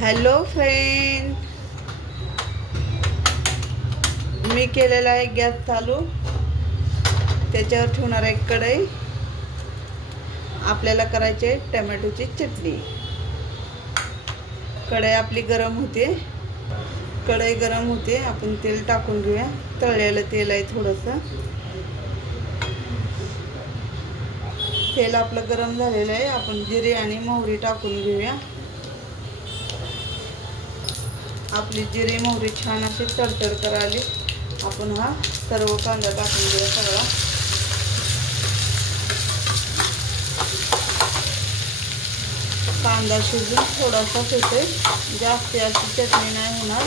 Hello friend मी केलेला आहे gas चालू. त्याच्यावर ठेवणार आहे कढई. आपल्याला करायचे टमॅटोची चटणी. कढई आपली गरम होते. कढई गरम होते. आपण तेल टाकून घेऊया. तळलेलं तेल आहे थोडंसं. तेल आपलं गरम झालेलं आहे. आपण जिरे आणि मोहरी टाकून घेऊया. आपली जिरे मोहरी छान अशी तडतड करायली. आपण हा सर्व कांदा टाकून घेऊया सगळा. कांदा शिजून थोडासा होते जास्त अशी चटणी नाही होणार.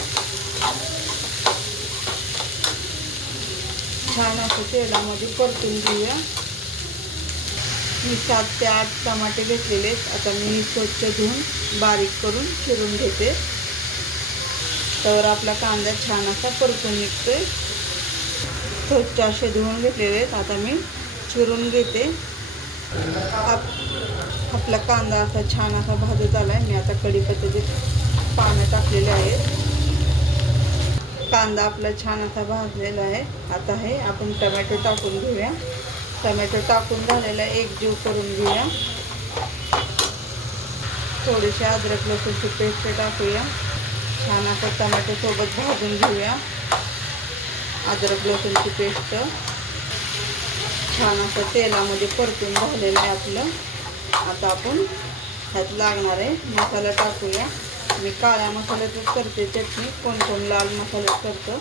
छान असं तेलामध्ये परतून घेऊया. मी सात ते आठ टमाटे घेतलेले आहेत. आता मी स्वच्छ धुवून बारीक करून चिरून घेते. तर आपला कांदा छान असा परतून निघतोय. स्वच्छ असे धुवून घेतलेले आहेत. आता मी चिरून घेते. आप आपला कांदा असा छान असा भाजत आला आहे मी आता कढीपत्त्याचे पानं टाकलेले आहेत. कांदा आपला छान असा भाजलेला आहे. आता हे आपण टमॅटो टाकून घेऊया. टमॅटो टाकून झालेला एक जीव करून घेऊया. थोडीशी अद्रक लसूणची पेस्ट टाकूया. छान असं टमॅटोसोबत भाजून घेऊया. अद्रक लसूणची पेस्ट. छान असं तेलामध्ये परतून झालेलं आहे आपलं. आता आपण ह्यात लागणार आहे मसाला टाकूया. मी काळ्या मसाल्यातच करते चटणी. कोण कोण लाल मसाल्यात करतं?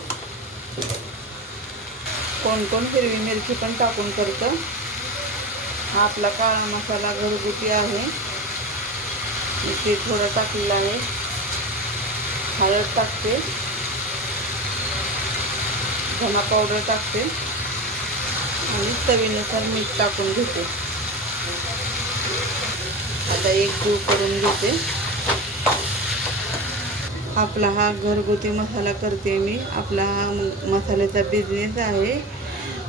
कोण कोण हिरवी मिरची पण टाकून करतं? हा आपला काळा मसाला घरगुती आहे. मी ते थोडं टाकलेलं आहे. हळद टाकते. धना पावडर टाकते. आणि चवीनुसार मीठ टाकून घेते. आता एक जीव करून घेते. आपला हा घरगुती मसाला करते मी. आपला हा मसाल्याचा बिझनेस आहे.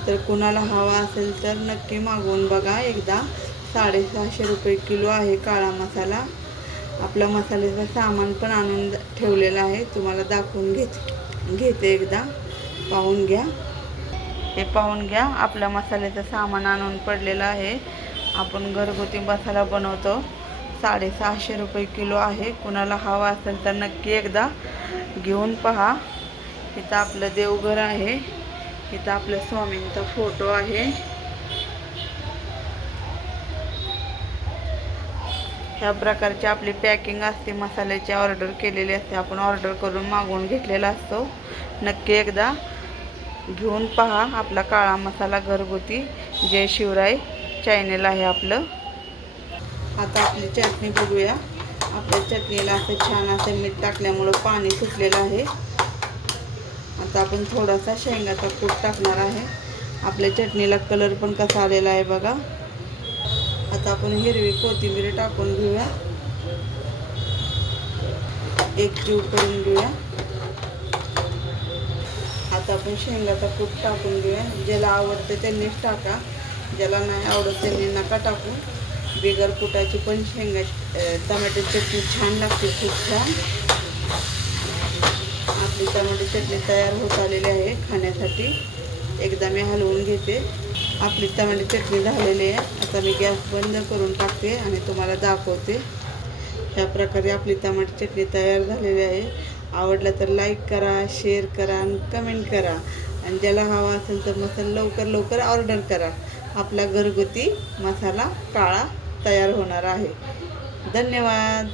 तर कुणाला हवा असेल तर नक्की मागवून बघा. एकदा साडेसहाशे रुपये किलो आहे काळा मसाला. आपला मसाल्याचं सामान पण आणून द- ठेवलेलं आहे. तुम्हाला दाखवून घेते घेते एकदा. पाहून घ्या. हे पाहून घ्या. आपल्या मसाल्याचं सामान आणून पडलेलं आहे. आपण घरगुती मसाला बनवतो. साडेसहाशे रुपये किलो आहे. कुणाला हवा असेल तर नक्की एकदा घेऊन पहा. इथं आपलं देवघर आहे. इथं आपल्या स्वामींचा फोटो आहे. ह्या प्रकारची आपली पॅकिंग असते मसाल्याची ऑर्डर केलेली असते. आपण ऑर्डर करून मागवून घेतलेला असतो. नक्की एकदा घेऊन पहा आपला काळा मसाला घरगुती. जय शिवराय. चॅनेल आहे आपलं. आता आपली चटणी बघूया. आपल्या चटणीला असं छान असं मीठ टाकल्यामुळं पाणी सुटलेलं आहे. आता आपण थोडासा शेंगाचा कूट टाकणार आहे. आपल्या चटणीला कलर पण कसा आलेला आहे बघा. आता आपण हिरवी कोथिंबीर टाकून घेऊया. एक जीव करून घेऊया. आता आपण शेंगाचा कूट टाकून घेऊया. ज्याला आवडतं त्यांनीच टाका. ज्याला नाही आवडत त्यांनी नका टाकू. बिगर कुटाची पण शेंगा अं, चटणी छान लागते खूप छान. आपली टोमॅटो चटणी तयार होत आलेली आहे खाण्यासाठी. एकदा मी हलवून घेते. आपली टोमॅटो चटणी झालेली आहे. आता मी गॅस बंद करून टाकते आणि तुम्हाला दाखवते. ह्या प्रकारे आपली टमाटर चटणी तयार झालेली आहे. आवडलं तर लाईक करा शेअर करा आणि कमेंट करा. आणि ज्याला हवा असेल तर मसाला लवकर लवकर ऑर्डर करा. आपला घरगुती मसाला काळा तयार होणार आहे. धन्यवाद.